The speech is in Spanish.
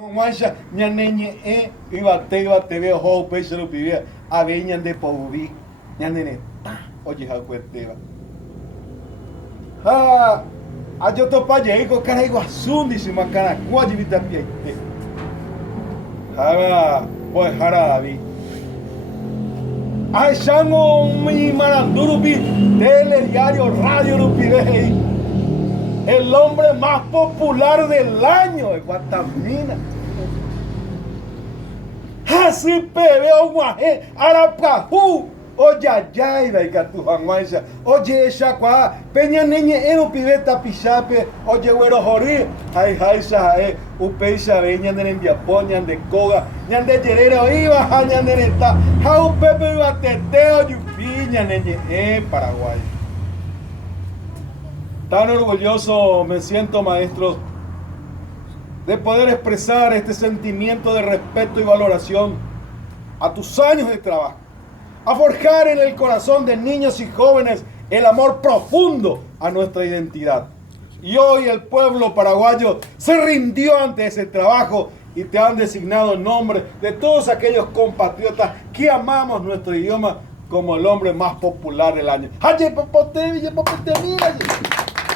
Guancha, ñaneñe, ibate veo ho pecho lo pibia, aveñan de paubi, ñanene, oye, jacueteva. Yo topa llego, cara iguasundi, si macana, cuaji vita piete. Pues jarabi. Ay, chango mi marandurupi, tele, diario, radio, rupi, el hombre más popular del año de Guatamina. Así pebeo guaje, arapajú, oye ayayda y catujanguanza, oye esa cuá, peña neñe pibeta pichape, oye güero jorí, ay jaisa upeisa veña de Japón, ñan de coga, ñan de yerero iba, ñan de neta, jau pepe iba teteo yupi, ñan neñe Paraguay. Tan orgulloso me siento, maestros, de poder expresar este sentimiento de respeto y valoración a tus años de trabajo, a forjar en el corazón de niños y jóvenes el amor profundo a nuestra identidad. Y hoy el pueblo paraguayo se rindió ante ese trabajo y te han designado en nombre de todos aquellos compatriotas que amamos nuestro idioma como el hombre más popular del año. ¡Ay,